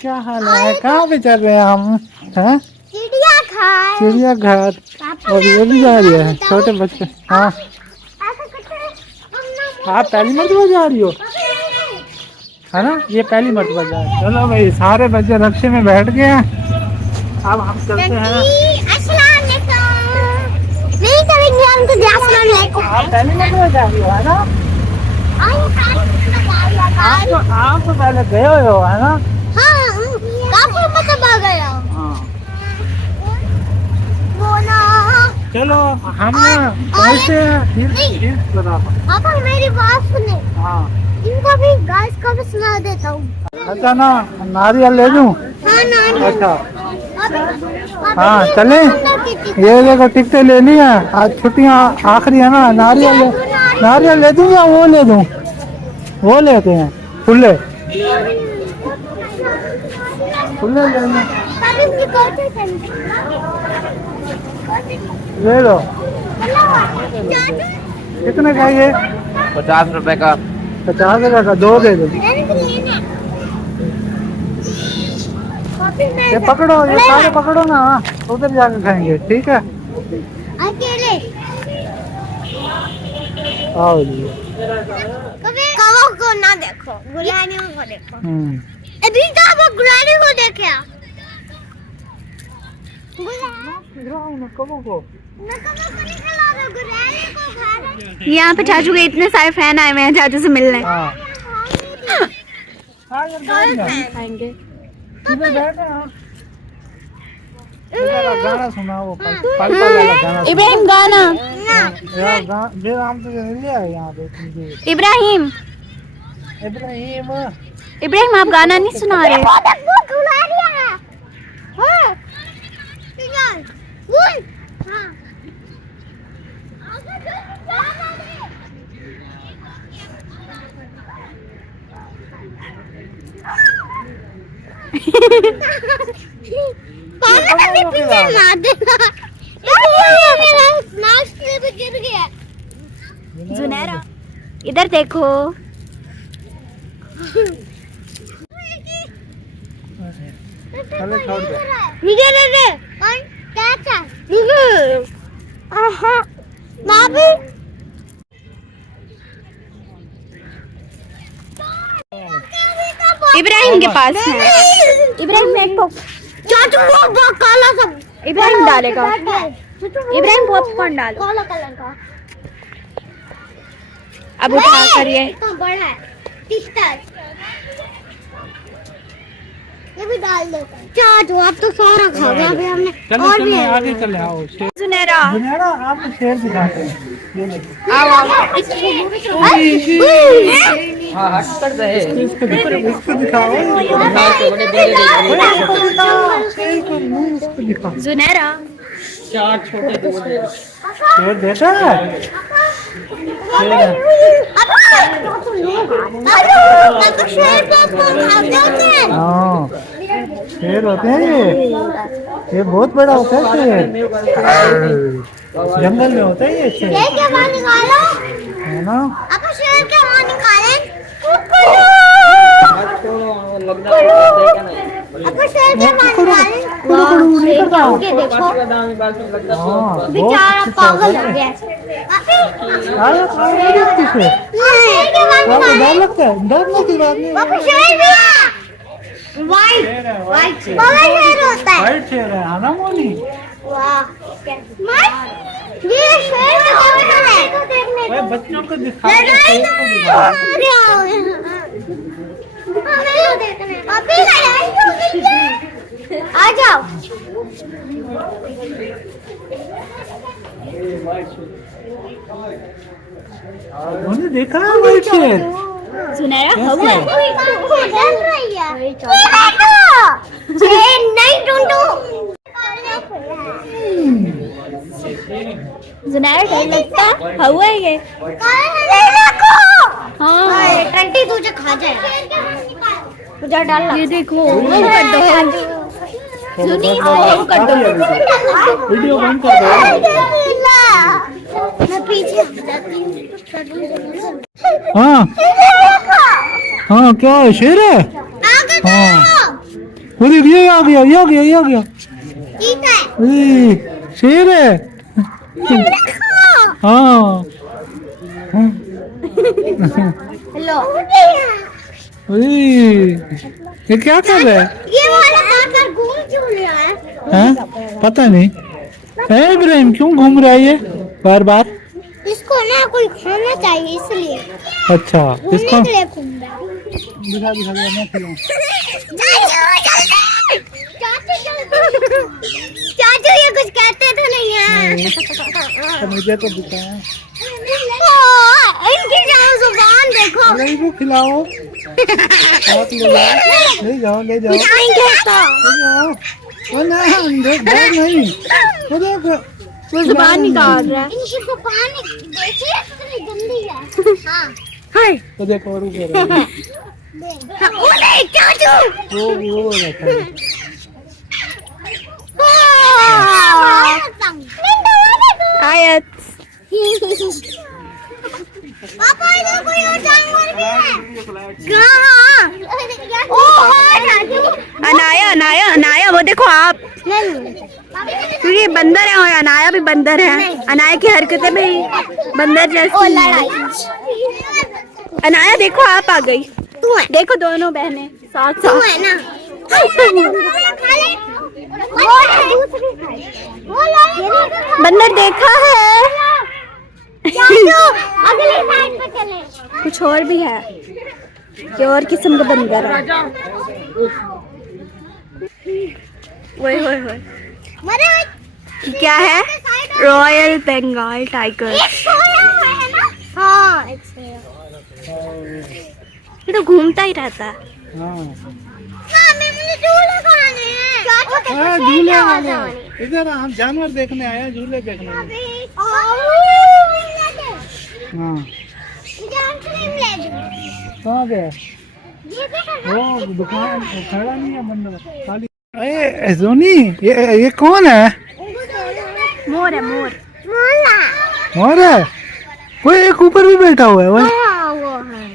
क्या हाल है? कहाँ पे चल रहे हैं हम? हैं? चिड़ियाघर। चिड़ियाघर। और ये भी जा रही है छोटे बच्चे। हाँ आप पहली मर्तबा जा रही हो है ना? ये पहली मर्तबा जा रही है। चलो भाई सारे बच्चे रक्शे में बैठ गए हैं। अब हम चलते हैं। नहीं करेंगे हम तो। आप पहली मर्तबा जा रही हो है ना? आप तो पहले गए हो है ना? हाँ काफी मतलब आ गया। हाँ वो ना चलो हम ना कैसे पापा मेरी बात सुने। हाँ इनको भी गाइस को भी सुना देता हूँ। अच्छा ना नारियल ले लूं? हाँ नानी। अच्छा हाँ चले। ये देखो टिकटें ले ली हैं। आज छुट्टियाँ आखिरी है ना। नारियल ले दूं या वो ले दूं? वो लेते हैं खुले खुले ले लें। ले लो। कितने का ये? 50 रुपए का। 50 रुपए का दो दे दो। ये पकड़ो, ये सारे पकड़ो ना, उधर जाकर खाएंगे। ठीक है अकेले आओ जी। कौवा को ना देखो, गुलानियों को देखो। अभी तो वो गुलानी को देखे। यहाँ पे चाचू के इतने सारे फैन आए हुए हैं चाचू से मिलने। खाएंगे गाना सुनाओ। इब्राहिम गाना। हम तो लिया है यहाँ पे। इब्राहिम इब्राहिम आप गाना नहीं सुना रहे? जुनैरा इधर देखो। छोड़ दे। इब्राहिम के पास है। इब्राहिम देखो चाचू वो काला सब इब्राहिम डालेगा। इब्राहिम पॉपकॉर्न डालो। काला कलर का अब उठा करिए। इतना बड़ा है। टिस्टर ये भी डाल दो। चाचू आप तो सारा खा गया। अभी हमने और भी आगे चले आओ। जुनैरा आप शेर दिखाते हैं। आओ हाँ हट कर रहे। इसको दिखाओ। जुनैरा चार छोटे दूसरे। शेर देता है। हाँ शेर होते हैं ये बहुत बड़ा होता है शेर। जंगल में होता है ये शेर है ना। शेर के वहाँ निकाले। शेर के वहाँ निकाले। बेचारा पागल हो गया। डर लगता है? डरने की बात नहीं। वाइट शेर होता है। वाइट शेर है ना मोनी? वाह ये शेर का कलर है। भाई बच्चों को दिखाओ। आ जाओ। उन्होंने देखा है वाइट शेर? जुनैरा कैसे? नहीं ढूंढो। जुनैरा डर लगता हुआ है ये। हाँ टंटी तुझे खा जाए। मुझे डर ये देखो वो कर दो। सुनी वो कर दो। वीडियो बंद कर दो। मैं पीछे हाँ हाँ क्या है? शेर है? आगे हाँ वो देख ये आ गया ये आ गया ये आ गया। चीता है। शेर है। हाँ हेलो। ये क्या कर रहा है? ये वाला आकर घूम क्यों रहा है? हैं? पता नहीं। इब्राहिम क्यों घूम रहा है ये बार बार? इसको ना कोई खाना चाहिए इसलिए। अच्छा इसको घूमने के लिए घूम रहा है। दिखा दिखा दिखा मैं खिलाऊं। चाचू ये कुछ कहते तो नहीं है। मुझे तो दिखाया। इनकी जुबान देखो। को खिलाओ। आप ले जाओ ले जाओ। नहीं कहता। ले जाओ। वो ना देख नहीं। वो देख वो जुबान निकाल रहा है। इनकी जुबान देखिए कितनी गंदी है। हाँ। हाय वो देखो और ऊपर है। वो नहीं चाचू। वो रहता है। आयत पापा इधर कोई और जानवर भी है। कहाँ? ओह चाचू। अनाया अनाया अनाया वो देखो आप, क्योंकि बंदर है और अनाया भी बंदर है। अनाया की हरकतें भी बंदर जैसी हैं। अनाया देखो आप आ गई। तू है। देखो दोनों बहनें साथ तू साथ। है ना। बंदर देखा है। अगली साइड पे चले। कुछ और भी है कि और किस्म का बंदर है। वही वही वही कि क्या है? Royal Bengal tiger. हाँ ये तो घूमता ही रहता है। हाँ मुझे झूले खाने हैं। हाँ, झूले वाले। इधर हम जानवर देखने आए हैं, झूले देखने आए हैं। हाँ मुझे आइसक्रीम ले दो। कहाँ गया? ये देखो ना। वो दुकान खड़ा नहीं है बंदा खाली। अरे जोनी ये कौन है? मोर है मोर। मोला। और है वो एक ऊपर भी बैठा हुआ है वो। हाँ वो है।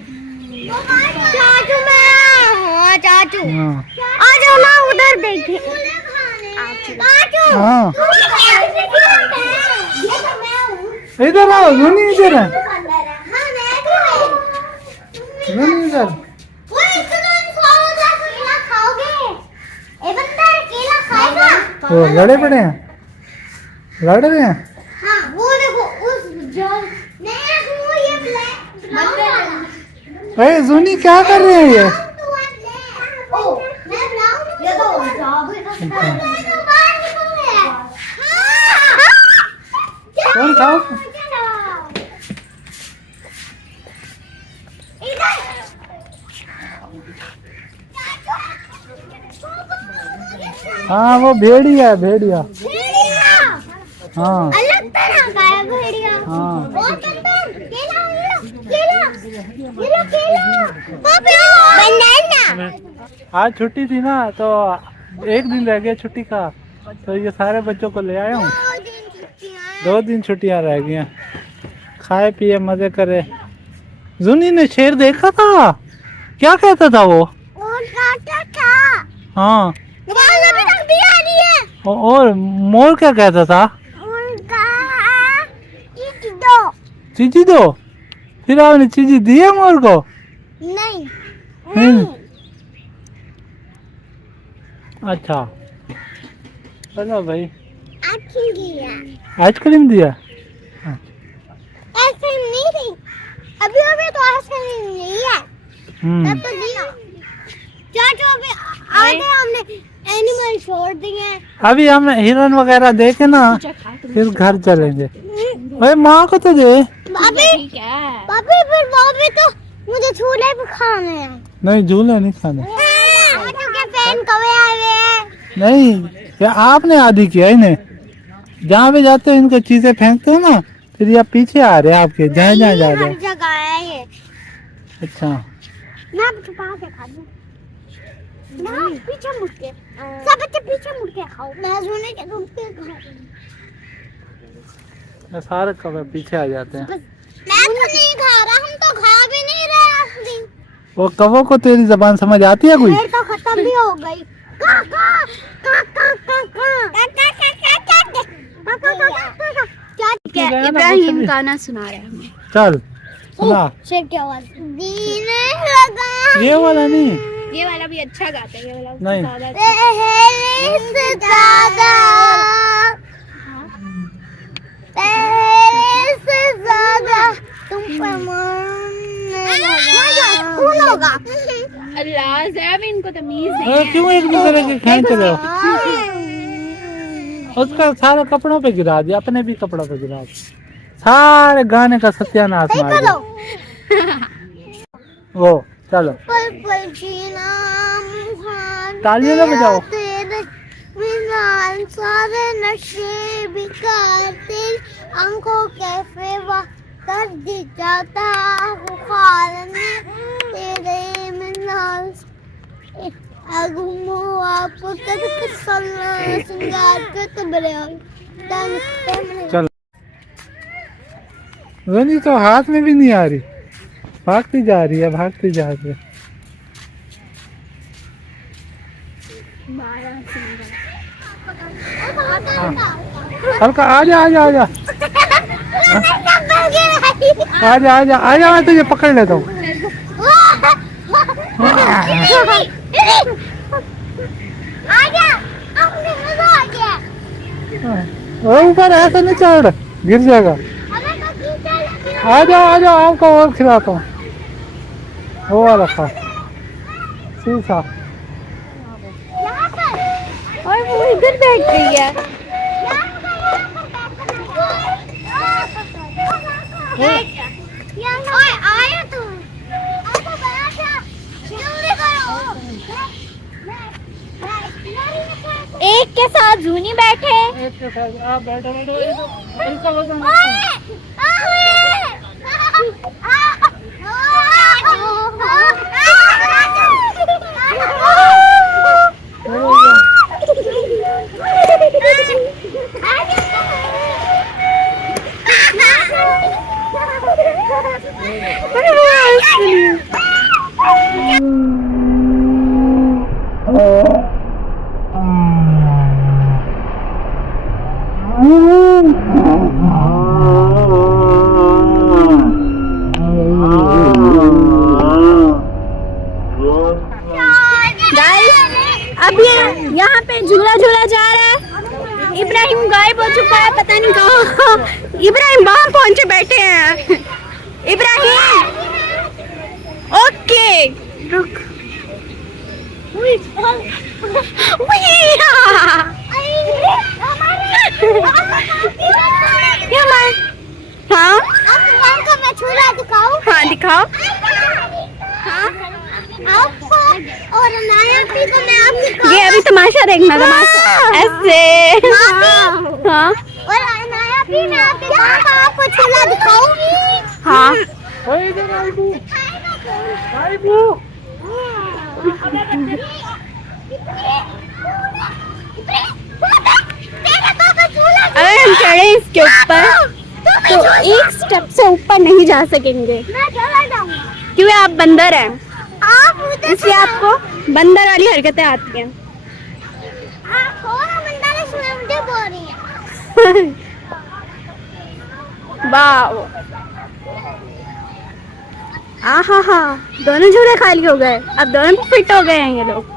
चाचू मैं हाँ चाचू। हाँ आ जाओ ना उधर देखिए। चाचू। हाँ इधर आओ जोनी इधर है। जोनी इधर। वो लड़े पड़े हैं, लड़ रहे हैं। हाँ वो देखो उस जो नहीं वो ये ब्लैक अरे जोनी क्या कर रहे हैं ये? कौन खाओ? हाँ वो भेड़िया है भेड़िया। हाँ अलग तरह का है भेड़िया। हाँ और केला बनाना। आज छुट्टी थी ना तो एक दिन रह गया छुट्टी का, तो ये सारे बच्चों को ले आया हूँ। 2 दिन छुट्टियाँ रह गई हैं, खाए पिए मजे करे। जुनी ने शेर देखा था, क्या कहता था वो? हाँ और मोर क्या कहता था? चीजी दो। फिर आपने चीजी दी है मोर को? नहीं अच्छा चलो भाई। आइसक्रीम आइसक्रीम दिया? नहीं थी अभी तो आइसक्रीम नहीं है। तब तो दिया चाचू। अभी आगे हमने एनिमल छोड़ दिए। अभी हम हिरन वगैरह देखे ना फिर घर चलेंगे। भाई माँ को तो दे। भाभी फिर भाभी तो मुझे झूले भी खाने हैं। नहीं झूले नहीं खाने। चाचू के फैन कब आए हैं? नहीं क्या आपने आदि किया इन्हें? जहाँ भी जाते हैं इनको चीजें फेंकते हैं ना, फिर ये पीछे आ रहे हैं आपके जहाँ जहाँ जा रहे हर हैं। जगह है ये। अच्छा मैं अब छुपा के खा लूं। ना पीछे मुड़ के सब बच्चे पीछे मुड़ के खाओ। मैं सोने के रूम पे खाऊं। ये सारे कब पीछे आ जाते हैं। मैं तो नहीं खा रहा। हम तो खा भी नहीं रहे आइसक्रीम। वो कबों को तेरी जबान समझ आती है कोई? मेरी तो खत्म भी हो गई। इब्राहिम गाना सुना रहा है हमें। चल सुना। शेर की आवाज दीने लगा ये वाला नहीं, ये वाला भी अच्छा गाता है, ये वाला नहीं। ज्यादा अच्छा। पहले से ज्यादा पहले से ज्यादा तुम पर कौन होगा? अल्लाह जरा भी इनको तमीज नहीं अरे है। क्यों एक दूसरे के खींच रहे हो? उसका सारे कपड़ों पे गिरा दिया, अपने भी कपड़ों पे गिरा दिया, सारे गाने का सत्यानाश मार दिया। वो चलो पल पल जीना मुहान तालियां ना बजाओ। तेरे मिलान सारे नशे बिकार तेरी आंखों कैफे वा कर दी जाता हूँ खाल में तेरे मिलान अगुमो आप करके सल्ला सिंगार के तबरे चलो रोनी तो हाथ में भी नहीं आ रही, भागती जा रही है, भागती जा रही है। हल्का आजा आजा आजा आजा आजा आजा, मैं तुझे पकड़ लेता हूँ। ऊपर ऐसा नहीं चढ़, गिर जाएगा। आ जाओ आ जाओ, आपको और खिलाता हूँ, वो वाला खा सीसा। और वो इधर बैठ गई है। आया तुम एक के साथ जूनी बैठे। आप बैठो अब ये यहाँ पे झूला झूला जा रहा है। इब्राहिम गायब हो चुका है, पता नहीं कहाँ। इब्राहिम बाहर पहुंचे बैठे हैं। इब्राहिम ओके रुक। हाँ मैं झूला दिखाऊं? हाँ दिखाओ। हाँ आपको और नया भी तो मैं आपको ये अभी तमाशा देखना, तमाशा ऐसे। हाँ और नया भी मैं आपको झूला दिखाऊंगी। हाँ अगर हम चढ़े इसके ऊपर तो एक स्टेप से ऊपर नहीं जा सकेंगे मैं चला जाऊंगा। क्योंकि आप बंदर हैं, आप उधर इसलिए आपको बंदर वाली हरकतें आती हैं। आप और बंदर इसमें मुझे बोल रही है। वाह आहा हा, दोनों झूले खाली हो गए। अब दोनों फिट हो गए हैं ये लोग।